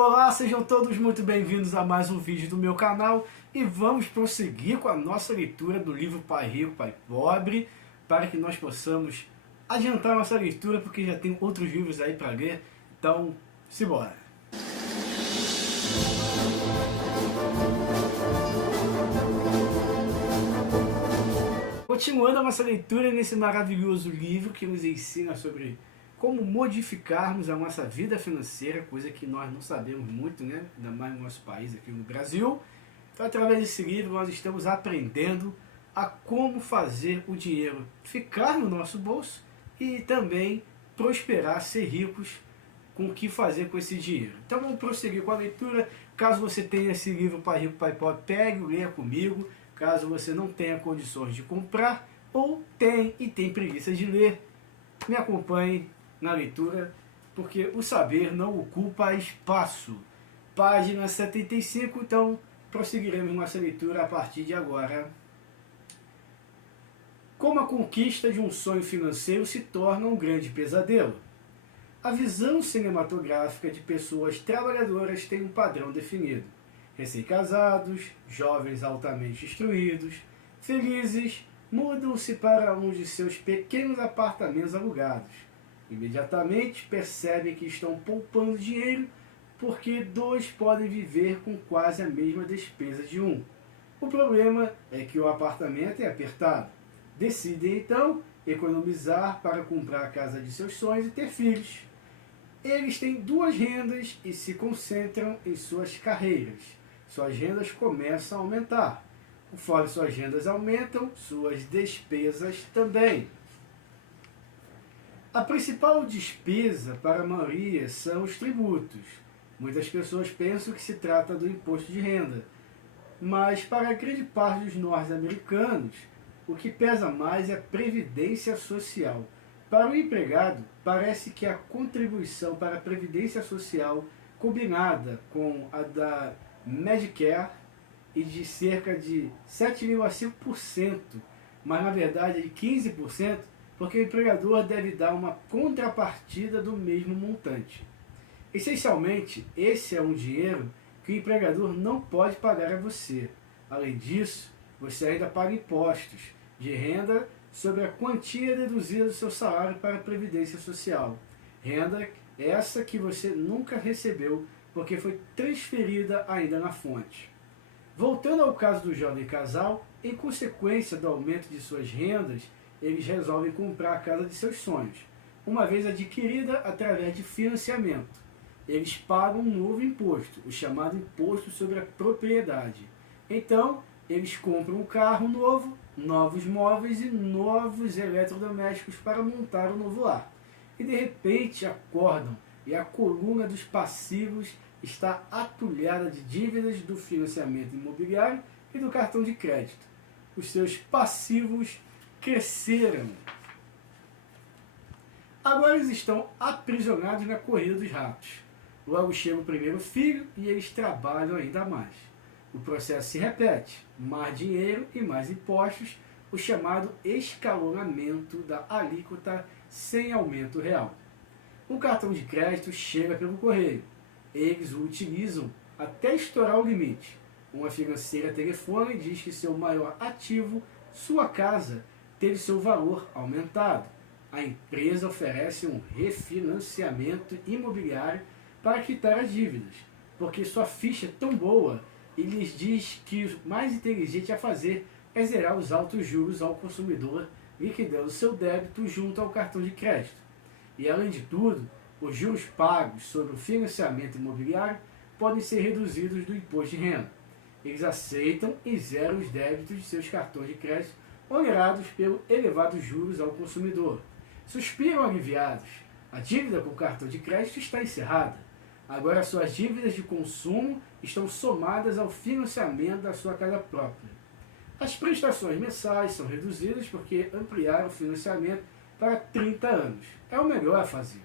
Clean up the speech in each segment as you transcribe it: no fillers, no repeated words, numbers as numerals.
Olá, sejam todos muito bem-vindos a mais um vídeo do meu canal e vamos prosseguir com a nossa leitura do livro Pai Rico, Pai Pobre, para que nós possamos adiantar nossa leitura, porque já tem outros livros aí para ler, então simbora! Continuando a nossa leitura nesse maravilhoso livro que nos ensina sobre como modificarmos a nossa vida financeira, coisa que nós não sabemos muito, né? Ainda mais no nosso país, aqui no Brasil. Então, através desse livro, nós estamos aprendendo a como fazer o dinheiro ficar no nosso bolso e também prosperar, ser ricos com o que fazer com esse dinheiro. Então, vamos prosseguir com a leitura. Caso você tenha esse livro Pai Rico, Pai Pobre, pegue, leia comigo. Caso você não tenha condições de comprar, ou tem preguiça de ler, me acompanhe na leitura, porque o saber não ocupa espaço. Página 75, então prosseguiremos nossa leitura a partir de agora. Como a conquista de um sonho financeiro se torna um grande pesadelo. A visão cinematográfica de pessoas trabalhadoras tem um padrão definido. Recém-casados, jovens altamente instruídos, felizes, mudam-se para um de seus pequenos apartamentos alugados. Imediatamente percebem que estão poupando dinheiro porque dois podem viver com quase a mesma despesa de um. O problema é que o apartamento é apertado. Decidem então economizar para comprar a casa de seus sonhos e ter filhos. Eles têm duas rendas e se concentram em suas carreiras. Suas rendas começam a aumentar. Conforme suas rendas aumentam, suas despesas também. A principal despesa para a maioria são os tributos. Muitas pessoas pensam que se trata do imposto de renda, mas para a grande parte dos norte-americanos, o que pesa mais é a previdência social. Para o empregado, parece que a contribuição para a previdência social combinada com a da Medicare e de cerca de 7,5%, mas na verdade é de 15%, porque o empregador deve dar uma contrapartida do mesmo montante. Essencialmente, esse é um dinheiro que o empregador não pode pagar a você. Além disso, você ainda paga impostos de renda sobre a quantia deduzida do seu salário para a Previdência Social. Renda essa que você nunca recebeu, porque foi transferida ainda na fonte. Voltando ao caso do jovem casal, em consequência do aumento de suas rendas, eles resolvem comprar a casa de seus sonhos, uma vez adquirida através de financiamento. Eles pagam um novo imposto, o chamado Imposto sobre a Propriedade. Então, eles compram um carro novo, novos móveis e novos eletrodomésticos para montar o novo lar. E de repente acordam e a coluna dos passivos está atulhada de dívidas do financiamento imobiliário e do cartão de crédito. Os seus passivos cresceram. Agora eles estão aprisionados na corrida dos ratos. Logo chega o primeiro filho e eles trabalham ainda mais. O processo se repete, mais dinheiro e mais impostos, o chamado escalonamento da alíquota sem aumento real. O cartão de crédito chega pelo correio. Eles o utilizam até estourar o limite. Uma financeira telefona e diz que seu maior ativo, sua casa, teve seu valor aumentado. A empresa oferece um refinanciamento imobiliário para quitar as dívidas, porque sua ficha é tão boa e lhes diz que o mais inteligente a fazer é zerar os altos juros ao consumidor, liquidando seu débito junto ao cartão de crédito. E além de tudo, os juros pagos sobre o financiamento imobiliário podem ser reduzidos do imposto de renda. Eles aceitam e zeram os débitos de seus cartões de crédito onerados pelo elevado juros ao consumidor. Suspiram aliviados. A dívida com o cartão de crédito está encerrada. Agora suas dívidas de consumo estão somadas ao financiamento da sua casa própria. As prestações mensais são reduzidas porque ampliaram o financiamento para 30 anos. É o melhor a fazer.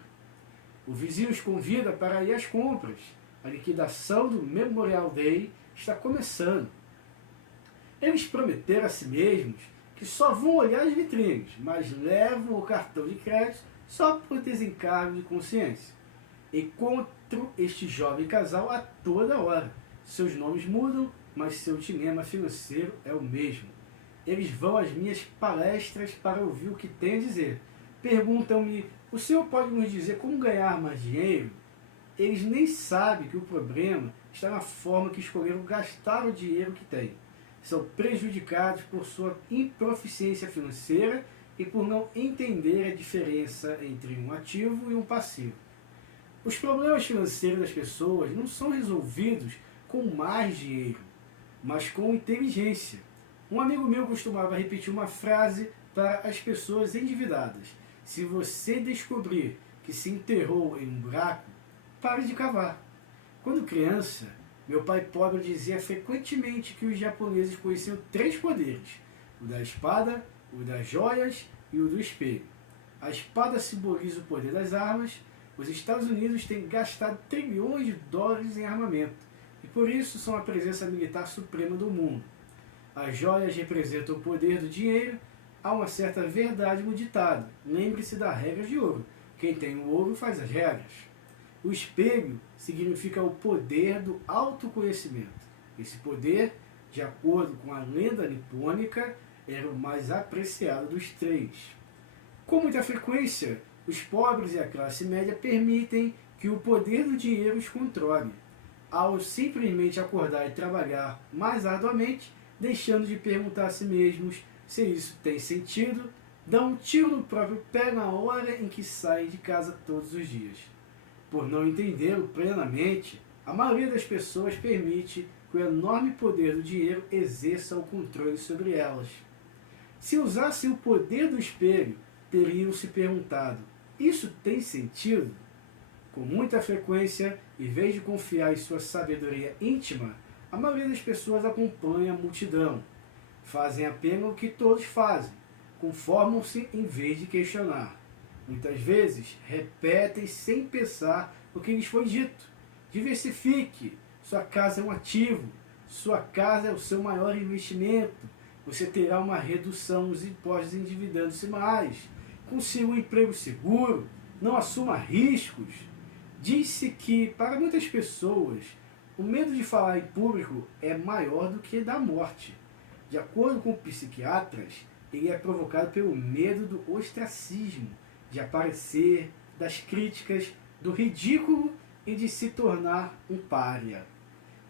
O vizinho os convida para ir às compras. A liquidação do Memorial Day está começando. Eles prometeram a si mesmos que só vão olhar as vitrines, mas levam o cartão de crédito só por desencargo de consciência. E com encontro este jovem casal a toda hora. Seus nomes mudam, mas seu dilema financeiro é o mesmo. Eles vão às minhas palestras para ouvir o que tem a dizer. Perguntam-me: o senhor pode nos dizer como ganhar mais dinheiro? Eles nem sabem que o problema está na forma que escolheram gastar o dinheiro que têm. São prejudicados por sua improficiência financeira e por não entender a diferença entre um ativo e um passivo. Os problemas financeiros das pessoas não são resolvidos com mais dinheiro, mas com inteligência. Um amigo meu costumava repetir uma frase para as pessoas endividadas: se você descobrir que se enterrou em um buraco, pare de cavar. Quando criança, meu pai pobre dizia frequentemente que os japoneses conheciam 3 poderes: o da espada, o das joias e o do espelho. A espada simboliza o poder das armas. Os Estados Unidos têm gastado trilhões de dólares em armamento e por isso são a presença militar suprema do mundo. As joias representam o poder do dinheiro. Há uma certa verdade no ditado: lembre-se da regra de ouro. Quem tem o ouro faz as regras. O espelho significa o poder do autoconhecimento. Esse poder, de acordo com a lenda nipônica, era o mais apreciado dos 3. Com muita frequência, os pobres e a classe média permitem que o poder do dinheiro os controle, ao simplesmente acordar e trabalhar mais arduamente, deixando de perguntar a si mesmos se isso tem sentido, dão um tiro no próprio pé na hora em que saem de casa todos os dias. Por não entendê-lo plenamente, a maioria das pessoas permite que o enorme poder do dinheiro exerça o controle sobre elas. Se usassem o poder do espelho, teriam se perguntado: isso tem sentido? Com muita frequência, em vez de confiar em sua sabedoria íntima, a maioria das pessoas acompanha a multidão. Fazem apenas o que todos fazem, conformam-se em vez de questionar. Muitas vezes, repetem sem pensar o que lhes foi dito. Diversifique. Sua casa é um ativo. Sua casa é o seu maior investimento. Você terá uma redução nos impostos endividando-se mais. Consiga um emprego seguro. Não assuma riscos. Diz-se que, para muitas pessoas, o medo de falar em público é maior do que da morte. De acordo com psiquiatras, ele é provocado pelo medo do ostracismo, de aparecer, das críticas, do ridículo e de se tornar um pária.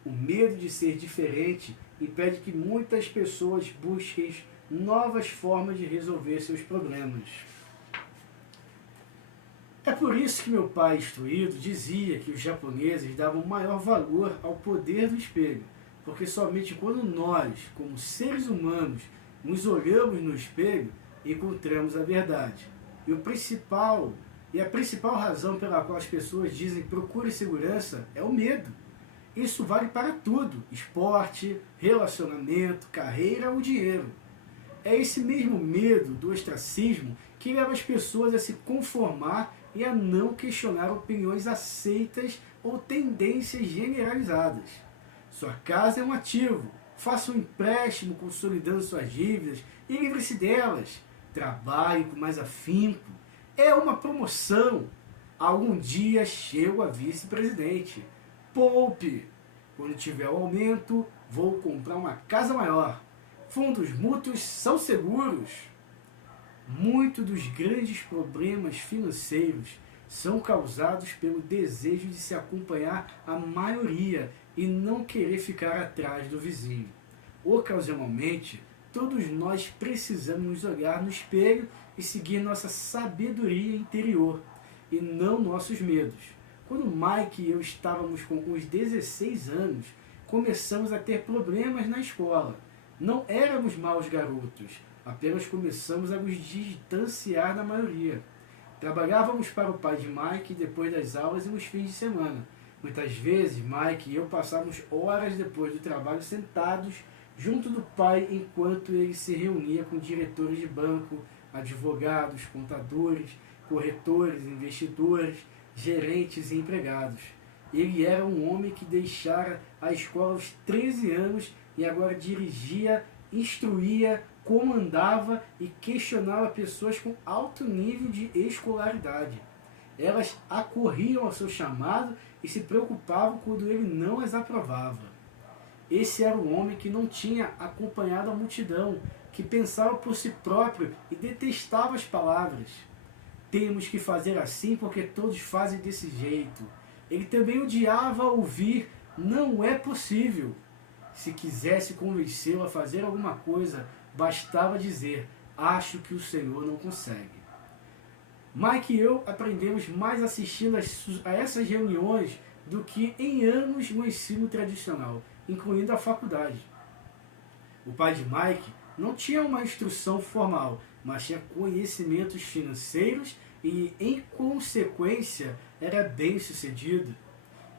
O medo de ser diferente impede que muitas pessoas busquem novas formas de resolver seus problemas. É por isso que meu pai instruído dizia que os japoneses davam maior valor ao poder do espelho, porque somente quando nós, como seres humanos, nos olhamos no espelho, encontramos a verdade. E a principal razão pela qual as pessoas dizem procure segurança é o medo. Isso vale para tudo: esporte, relacionamento, carreira ou dinheiro. É esse mesmo medo do ostracismo que leva as pessoas a se conformar e a não questionar opiniões aceitas ou tendências generalizadas. Sua casa é um ativo. Faça um empréstimo consolidando suas dívidas e livre-se delas. Trabalhe com mais afinco. É uma promoção. Algum dia chego a vice-presidente. Poupe. Quando tiver o aumento, vou comprar uma casa maior. Fundos mútuos são seguros. Muitos dos grandes problemas financeiros são causados pelo desejo de se acompanhar a maioria e não querer ficar atrás do vizinho. Ocasionalmente, todos nós precisamos nos olhar no espelho e seguir nossa sabedoria interior, e não nossos medos. Quando Mike e eu estávamos com uns 16 anos, começamos a ter problemas na escola. Não éramos maus garotos, apenas começamos a nos distanciar da maioria. Trabalhávamos para o pai de Mike depois das aulas e nos fins de semana. Muitas vezes, Mike e eu passávamos horas depois do trabalho sentados junto do pai enquanto ele se reunia com diretores de banco, advogados, contadores, corretores, investidores, gerentes e empregados. Ele era um homem que deixara a escola aos 13 anos e agora dirigia, instruía, comandava e questionava pessoas com alto nível de escolaridade. Elas acorriam ao seu chamado e se preocupavam quando ele não as aprovava. Esse era um homem que não tinha acompanhado a multidão, que pensava por si próprio e detestava as palavras. Temos que fazer assim porque todos fazem desse jeito. Ele também odiava ouvir: não é possível. Se quisesse convencê-lo a fazer alguma coisa, bastava dizer: acho que o Senhor não consegue. Mike e eu aprendemos mais assistindo a essas reuniões do que em anos no ensino tradicional, incluindo a faculdade. O pai de Mike não tinha uma instrução formal, mas tinha conhecimentos financeiros e, em consequência, era bem-sucedido.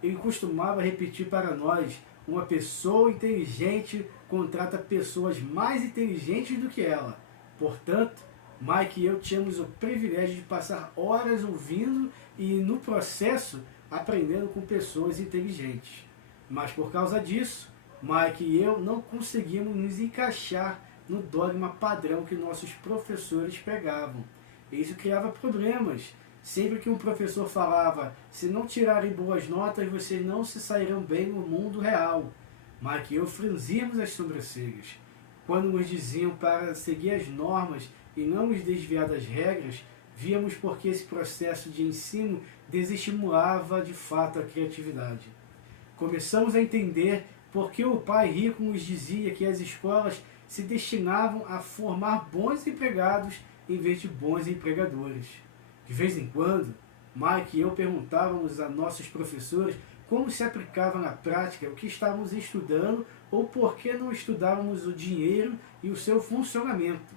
Ele costumava repetir para nós: uma pessoa inteligente contrata pessoas mais inteligentes do que ela. Portanto, Mike e eu tínhamos o privilégio de passar horas ouvindo e, no processo, aprendendo com pessoas inteligentes. Mas por causa disso, Mike e eu não conseguimos nos encaixar no dogma padrão que nossos professores pregavam. Isso criava problemas. Sempre que um professor falava: se não tirarem boas notas, vocês não se sairão bem no mundo real, Mike e eu franzíamos as sobrancelhas. Quando nos diziam para seguir as normas e não nos desviar das regras, víamos porque esse processo de ensino desestimulava de fato a criatividade. Começamos a entender por que o pai rico nos dizia que as escolas se destinavam a formar bons empregados em vez de bons empregadores. De vez em quando, Mike e eu perguntávamos a nossos professores como se aplicava na prática o que estávamos estudando ou por que não estudávamos o dinheiro e o seu funcionamento.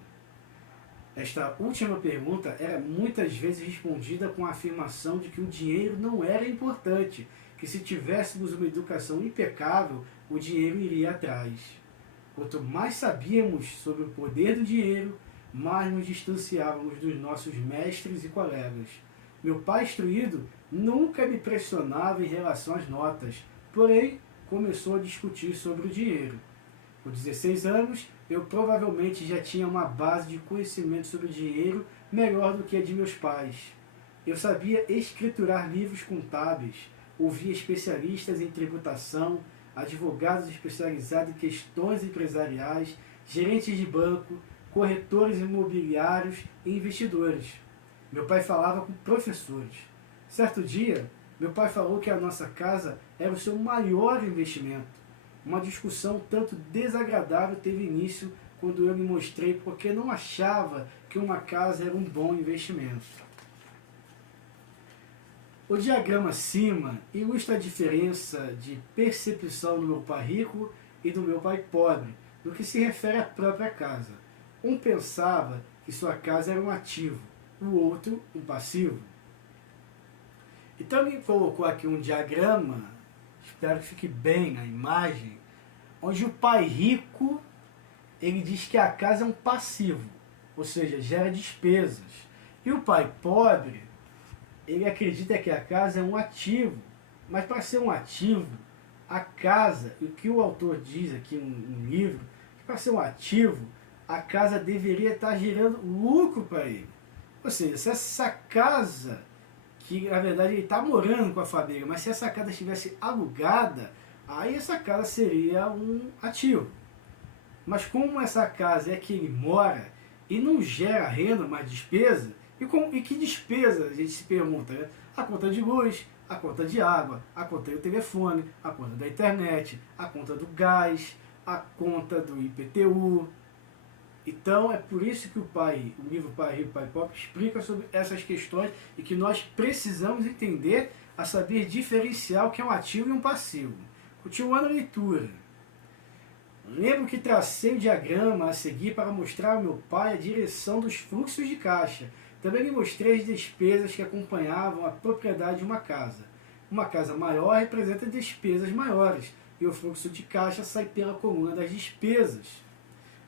Esta última pergunta era muitas vezes respondida com a afirmação de que o dinheiro não era importante, que se tivéssemos uma educação impecável, o dinheiro iria atrás. Quanto mais sabíamos sobre o poder do dinheiro, mais nos distanciávamos dos nossos mestres e colegas. Meu pai instruído nunca me pressionava em relação às notas, porém começou a discutir sobre o dinheiro. Com 16 anos, eu provavelmente já tinha uma base de conhecimento sobre o dinheiro melhor do que a de meus pais. Eu sabia escriturar livros contábeis, ouvia especialistas em tributação, advogados especializados em questões empresariais, gerentes de banco, corretores imobiliários e investidores. Meu pai falava com professores. Certo dia, meu pai falou que a nossa casa era o seu maior investimento. Uma discussão tanto desagradável teve início quando eu me mostrei porque não achava que uma casa era um bom investimento. O diagrama acima ilustra a diferença de percepção do meu pai rico e do meu pai pobre, no que se refere à própria casa. Um pensava que sua casa era um ativo, o outro um passivo. Então ele colocou aqui um diagrama, espero que fique bem na imagem, onde o pai rico, ele diz que a casa é um passivo, ou seja, gera despesas. E o pai pobre, ele acredita que a casa é um ativo, mas para ser um ativo, a casa, e o que o autor diz aqui no livro, que para ser um ativo, a casa deveria estar gerando lucro para ele. Ou seja, se essa casa, que na verdade ele está morando com a família, mas se essa casa estivesse alugada, aí essa casa seria um ativo. Mas como essa casa é que ele mora e não gera renda, mas despesa, e que despesa, a gente se pergunta, né? A conta de luz, a conta de água, a conta do telefone, a conta da internet, a conta do gás, a conta do IPTU. Então é por isso que o livro Pai Rico, Pai Pobre explica sobre essas questões e que nós precisamos entender a saber diferenciar o que é um ativo e um passivo. Continuando a leitura. Lembro que tracei o diagrama a seguir para mostrar ao meu pai a direção dos fluxos de caixa. Também lhe mostrei as despesas que acompanhavam a propriedade de uma casa. Uma casa maior representa despesas maiores e o fluxo de caixa sai pela coluna das despesas.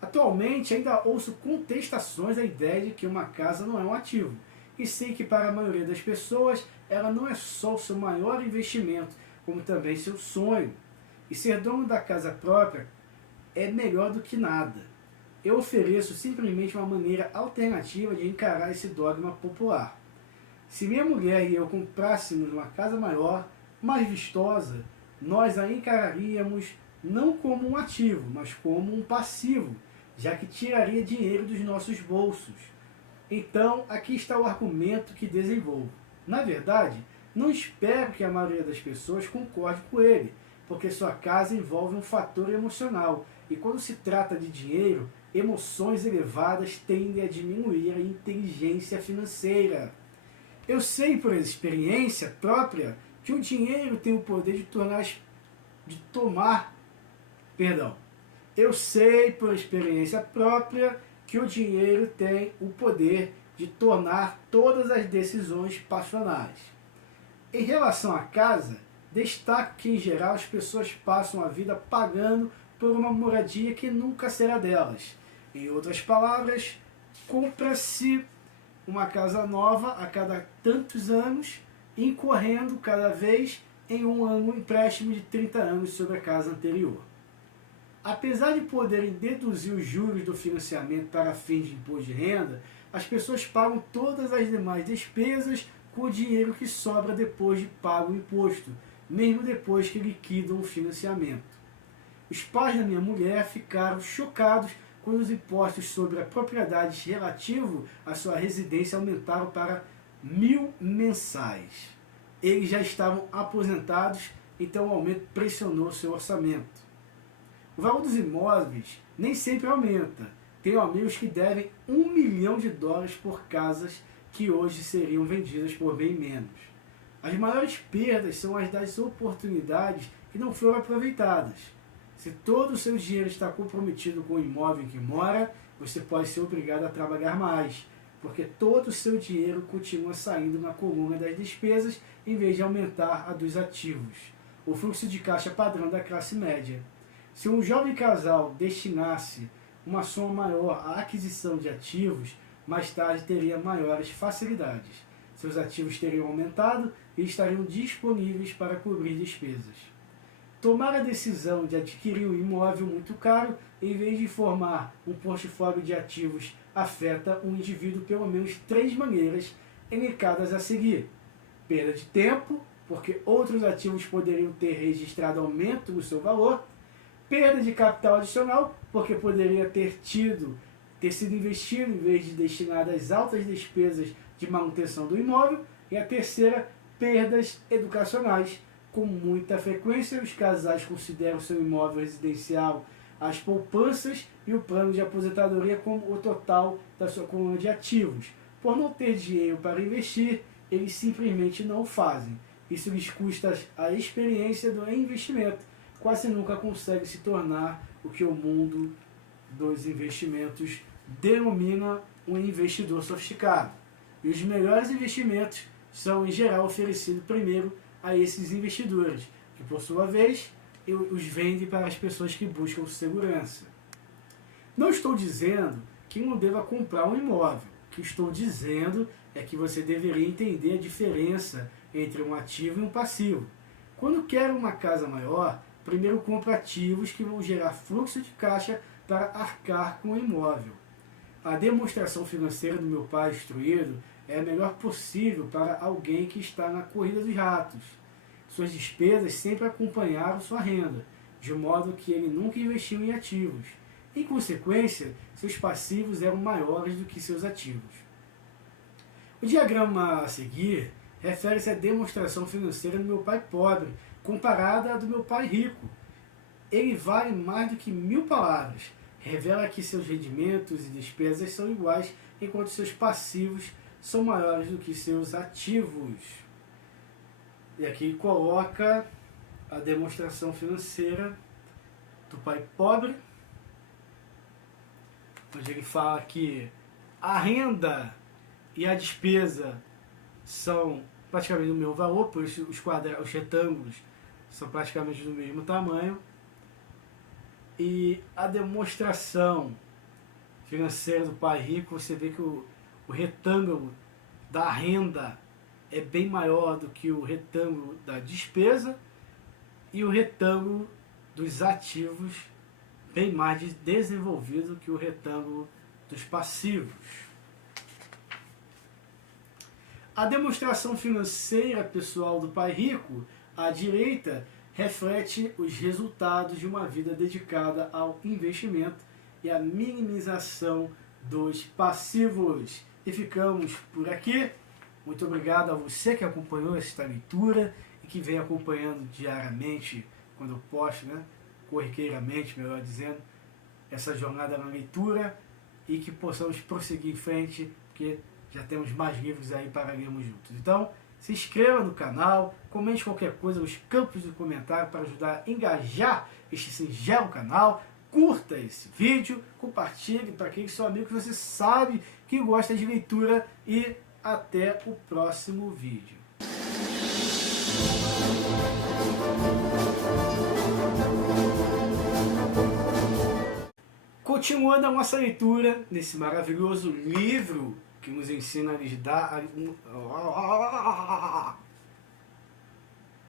Atualmente ainda ouço contestações à ideia de que uma casa não é um ativo, e sei que para a maioria das pessoas ela não é só o seu maior investimento, como também seu sonho. E ser dono da casa própria é melhor do que nada. Eu ofereço simplesmente uma maneira alternativa de encarar esse dogma popular. Se minha mulher e eu comprássemos uma casa maior, mais vistosa, nós a encararíamos não como um ativo, mas como um passivo, já que tiraria dinheiro dos nossos bolsos. Então, aqui está o argumento que desenvolvo. Na verdade, não espero que a maioria das pessoas concorde com ele, porque sua casa envolve um fator emocional, e quando se trata de dinheiro, emoções elevadas tendem a diminuir a inteligência financeira. Eu sei por experiência própria que o dinheiro tem o poder Eu sei por experiência própria que o dinheiro tem o poder de tornar todas as decisões passionais. Em relação à casa, destaco que em geral as pessoas passam a vida pagando por uma moradia que nunca será delas. Em outras palavras, compra-se uma casa nova a cada tantos anos, incorrendo cada vez em um empréstimo de 30 anos sobre a casa anterior. Apesar de poderem deduzir os juros do financiamento para fins de imposto de renda, as pessoas pagam todas as demais despesas com o dinheiro que sobra depois de pago o imposto, mesmo depois que liquidam o financiamento. Os pais da minha mulher ficaram chocados quando os impostos sobre a propriedade relativo à sua residência aumentaram para 1.000 mensais. Eles já estavam aposentados, então o aumento pressionou seu orçamento. O valor dos imóveis nem sempre aumenta. Tenho amigos que devem $1 milhão por casas que hoje seriam vendidas por bem menos. As maiores perdas são as das oportunidades que não foram aproveitadas. Se todo o seu dinheiro está comprometido com o imóvel em que mora, você pode ser obrigado a trabalhar mais, porque todo o seu dinheiro continua saindo na coluna das despesas em vez de aumentar a dos ativos. O fluxo de caixa padrão da classe média. Se um jovem casal destinasse uma soma maior à aquisição de ativos, mais tarde teria maiores facilidades. Seus ativos teriam aumentado e estariam disponíveis para cobrir despesas. Tomar a decisão de adquirir um imóvel muito caro, em vez de formar um portfólio de ativos, afeta um indivíduo pelo menos 3 maneiras, elencadas a seguir. Perda de tempo, porque outros ativos poderiam ter registrado aumento no seu valor. Perda de capital adicional, porque poderia ter sido investido em vez de destinado às altas despesas de manutenção do imóvel. E a terceira, perdas educacionais. Com muita frequência, os casais consideram seu imóvel residencial, as poupanças e o plano de aposentadoria como o total da sua coluna de ativos. Por não ter dinheiro para investir, eles simplesmente não fazem. Isso lhes custa a experiência do investimento. Quase nunca consegue se tornar o que o mundo dos investimentos denomina um investidor sofisticado. E os melhores investimentos são, em geral, oferecidos primeiro a esses investidores, que por sua vez os vendem para as pessoas que buscam segurança. Não estou dizendo que não deva comprar um imóvel. O que estou dizendo é que você deveria entender a diferença entre um ativo e um passivo. Quando quer uma casa maior, primeiro compra ativos que vão gerar fluxo de caixa para arcar com o imóvel. A demonstração financeira do meu pai instruído é a melhor possível para alguém que está na corrida dos ratos. Suas despesas sempre acompanharam sua renda, de modo que ele nunca investiu em ativos. Em consequência, seus passivos eram maiores do que seus ativos. O diagrama a seguir refere-se à demonstração financeira do meu pai pobre, comparada à do meu pai rico. Ele vale mais do que 1000 palavras. Revela que seus rendimentos e despesas são iguais, enquanto seus passivos são maiores do que seus ativos. E aqui coloca a demonstração financeira do pai pobre, onde ele fala que a renda e a despesa são praticamente do mesmo valor, por isso os retângulos são praticamente do mesmo tamanho. E a demonstração financeira do pai rico, você vê que o retângulo da renda é bem maior do que o retângulo da despesa e o retângulo dos ativos bem mais desenvolvido que o retângulo dos passivos. A demonstração financeira pessoal do pai rico, à direita, reflete os resultados de uma vida dedicada ao investimento e à minimização dos passivos. E ficamos por aqui. Muito obrigado a você que acompanhou esta leitura e que vem acompanhando diariamente, quando eu posto, né? Corriqueiramente, melhor dizendo, essa jornada na leitura, e que possamos prosseguir em frente, porque já temos mais livros aí para lermos juntos. Então, se inscreva no canal, comente qualquer coisa nos campos de comentário para ajudar a engajar este singelo canal. Curta esse vídeo, compartilhe para aquele seu amigo que você sabe que gosta de leitura, e até o próximo vídeo. Continuando a nossa leitura nesse maravilhoso livro que nos ensina a lidar...